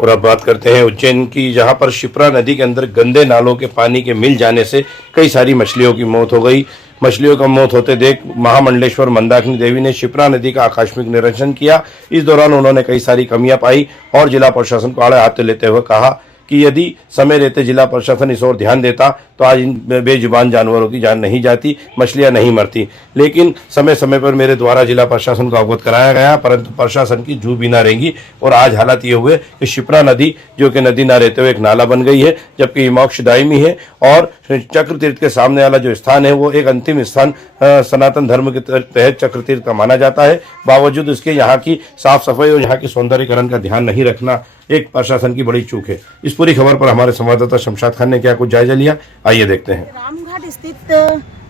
और अब बात करते हैं उज्जैन की, जहां पर शिप्रा नदी के अंदर गंदे नालों के पानी के मिल जाने से कई सारी मछलियों की मौत हो गई। मछलियों का मौत होते देख महामंडलेश्वर मंदाकिनी देवी ने शिप्रा नदी का आकस्मिक निरीक्षण किया। इस दौरान उन्होंने कई सारी कमियां पाई और जिला प्रशासन को आड़े हाथ लेते हुए कहा कि यदि समय रहते जिला प्रशासन इस ओर ध्यान देता तो आज इन बेजुबान जानवरों की जान नहीं जाती, मछलियां नहीं मरती। लेकिन समय समय पर मेरे द्वारा जिला प्रशासन को अवगत कराया गया, परंतु प्रशासन की जू भी ना रहेंगी और आज हालात ये हुए कि शिप्रा नदी जो कि नदी ना रहते हुए एक नाला बन गई है, जबकि ये मोक्षदायिनी है और चक्र तीर्थ के सामने वाला जो स्थान है वो एक अंतिम स्थान सनातन धर्म के तहत चक्र तीर्थ का माना जाता है। बावजूद इसके यहाँ की साफ सफाई और यहाँ की सौंदर्यीकरण का ध्यान नहीं रखना एक प्रशासन की बड़ी चूक है। इस पूरी खबर पर हमारे संवाददाता शमशाद खान ने क्या कुछ जायजा लिया, आइए देखते हैं। रामघाट स्थित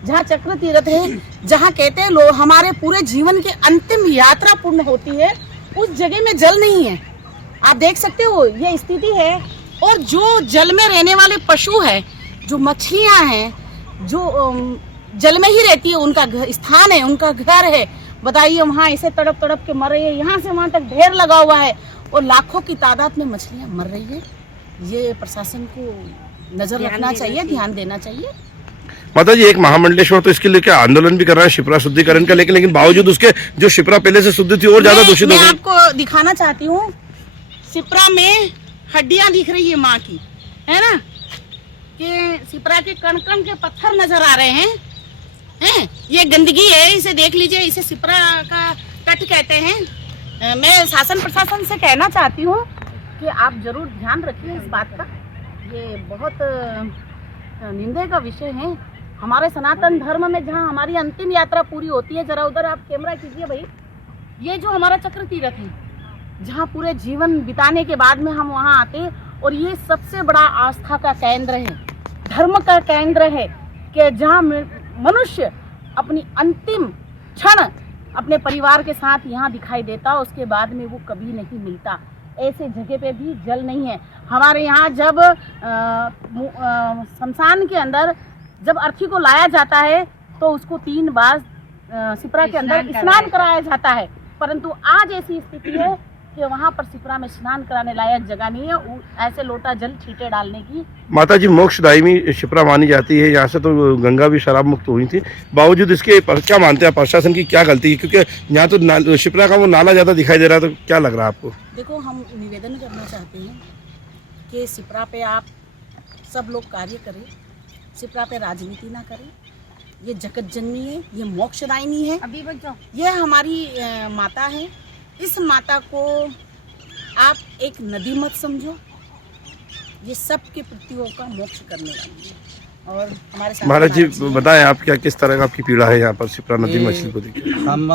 जहाँ चक्र तीर्थ है, जहाँ कहते हैं लोग हमारे पूरे जीवन की अंतिम यात्रा पूर्ण होती है, उस जगह में जल नहीं है। आप देख सकते हो ये स्थिति है। और जो जल में रहने वाले पशु है, जो मछलियां हैं, जो जल में ही रहती है, उनका स्थान है, उनका घर है। बताइए वहाँ ऐसे तड़प तड़प के मर रही है, यहाँ से वहाँ तक ढेर लगा हुआ है और लाखों की तादाद में मछलियां मर रही है। ये प्रशासन को नजर रखना चाहिए, ध्यान देना चाहिए। माता जी, एक महामंडलेश्वर तो इसके लिए क्या आंदोलन भी कर रहा है शिप्रा शुद्धिकरण का, लेकिन बावजूद उसके जो शिप्रा पहले से शुद्ध थी और ज्यादा दूषित हो गई। मैं आपको दिखाना चाहती हूँ, शिप्रा में हड्डियां दिख रही है माँ की, है ना, कि शिप्रा के कण कण के पत्थर नजर आ रहे हैं। ये गंदगी है, इसे देख लीजिए, इसे शिप्रा का तट कहते हैं। मैं शासन प्रशासन से कहना चाहती हूँ कि आप जरूर ध्यान रखिए इस बात का। ये बहुत निंदे का विषय है। हमारे सनातन धर्म में जहाँ हमारी अंतिम यात्रा पूरी होती है, जरा उधर आप कैमरा कीजिए भाई, ये जो हमारा चक्र तीर्थ है, जहाँ पूरे जीवन बिताने के बाद में हम वहाँ आते हैं, और ये सबसे बड़ा आस्था का केंद्र है, धर्म का केंद्र है, कि जहाँ मनुष्य अपनी अंतिम क्षण अपने परिवार के साथ यहाँ दिखाई देता, उसके बाद में वो कभी नहीं मिलता। ऐसे जगह पे भी जल नहीं है। हमारे यहाँ जब शमशान के अंदर जब अर्थी को लाया जाता है तो उसको 3 बार शिप्रा के अंदर स्नान कराया जाता है, परंतु आज ऐसी स्थिति है कि वहाँ पर शिप्रा में स्नान कराने लायक जगह नहीं है, ऐसे लोटा जल छींटे डालने की। माता जी, मोक्षदायिनी शिप्रा मानी जाती है, यहाँ से तो गंगा भी शराब मुक्त हुई थी, बावजूद इसके क्या मानते हैं प्रशासन की क्या गलती है? क्योंकि यहाँ तो शिप्रा का वो नाला ज्यादा दिखाई दे रहा है, तो क्या लग रहा है आपको? देखो, हम निवेदन करना चाहते हैं कि शिप्रा पे आप सब लोग कार्य करें, शिप्रा पे राजनीति ना करें। ये जगत जननी है, ये मोक्षदायिनी है, अभी बच्चों, ये हमारी माता है। इस माता को आप एक नदी मत समझो, ये सबके पृथ्वियों का मोक्ष करने वाली है। और हमारे साथ महाराज जी बताएं, आप क्या किस तरह का आपकी पीड़ा है यहाँ पर शिप्रा नदी मछली को देखिए? हम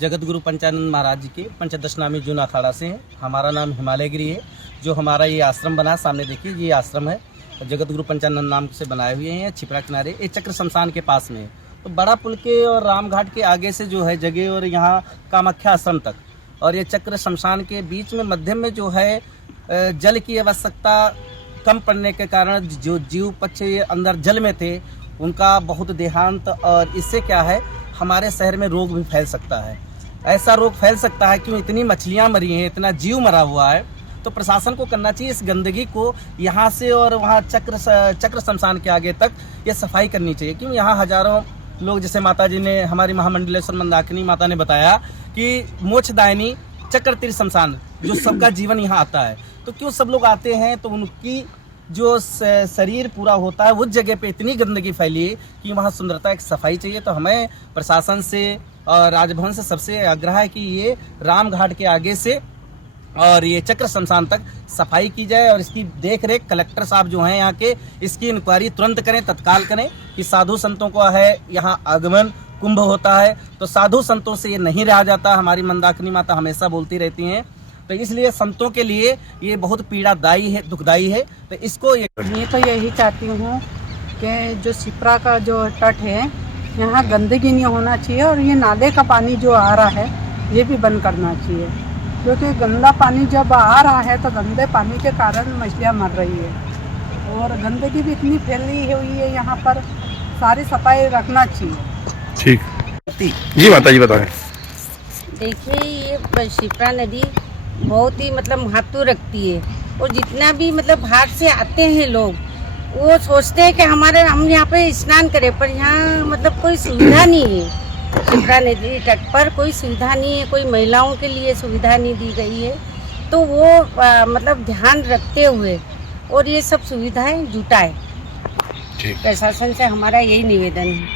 जगत गुरु पंचानंद महाराज जी के पंचदशनामी जून अखाड़ा से हैं। हमारा नाम हिमालयगिरी है। जो हमारा ये आश्रम बना, सामने देखिए, ये आश्रम है, जगत गुरु पंचानंद नाम से बनाए हुए हैं। छिपरा किनारे ये चक्र शमशान के पास में है। तो बड़ा पुल के और रामघाट के आगे से जो है जगह, और यहाँ कामाख्या आश्रम तक, और ये चक्र शमशान के बीच में मध्य में जो है जल की आवश्यकता कम पड़ने के कारण जो जीव पक्षी अंदर जल में थे उनका बहुत देहांत, और इससे क्या है हमारे शहर में रोग भी फैल सकता है। ऐसा रोग फैल सकता है क्यों, इतनी मछलियाँ मरी हैं, इतना जीव मरा हुआ है। तो प्रशासन को करना चाहिए इस गंदगी को यहाँ से और वहाँ चक्र शमशान के आगे तक ये सफाई करनी चाहिए। क्यों, यहाँ हजारों लोग, जैसे माता जी ने, हमारी महामंडलेश्वर मंदाकिनी माता ने बताया कि मोक्षदायिनी चक्र तीर्थ शमशान जो सबका जीवन यहाँ आता है, तो क्यों सब लोग आते हैं, तो उनकी जो शरीर पूरा होता है उस जगह पे इतनी गंदगी फैली है कि वहाँ सुंदरता एक सफाई चाहिए। तो हमें प्रशासन से और राजभवन से सबसे आग्रह है कि ये रामघाट के आगे से और ये चक्र शमशान तक सफाई की जाए, और इसकी देख रेख कलेक्टर साहब जो हैं यहाँ के, इसकी इंक्वायरी तुरंत करें, तत्काल करें कि साधु संतों को है यहाँ आगमन कुंभ होता है, तो साधु संतों से ये नहीं रहा जाता। हमारी मंदाकिनी माता हमेशा बोलती रहती हैं, तो इसलिए संतों के लिए ये बहुत पीड़ादायी है, दुखदायी है। तो इसको मैं तो यही चाहती हूँ कि जो शिप्रा का जो तट है, यहाँ गंदगी नहीं होना चाहिए, और ये नाले का पानी जो आ रहा है ये भी बंद करना चाहिए, क्योंकि गंदा पानी जब आ रहा है तो गंदे पानी के कारण मछलियाँ मर रही है, और गंदगी भी इतनी फैली हुई है यहाँ पर, सारी सफाई रखना चाहिए। ठीक जी, माता जी बताएं। देखिए, ये शिप्रा नदी बहुत ही मतलब महत्व रखती है। और जितना भी मतलब बाहर से आते हैं लोग, वो सोचते हैं कि हम यहाँ पे स्नान करें, पर यहाँ मतलब कोई सुविधा नहीं है। शिप्रा नदी तट पर कोई सुविधा नहीं है, कोई महिलाओं के लिए सुविधा नहीं दी गई है। तो वो मतलब ध्यान रखते हुए और ये सब सुविधाएं जुटाए। ठीक। प्रशासन से हमारा यही निवेदन है।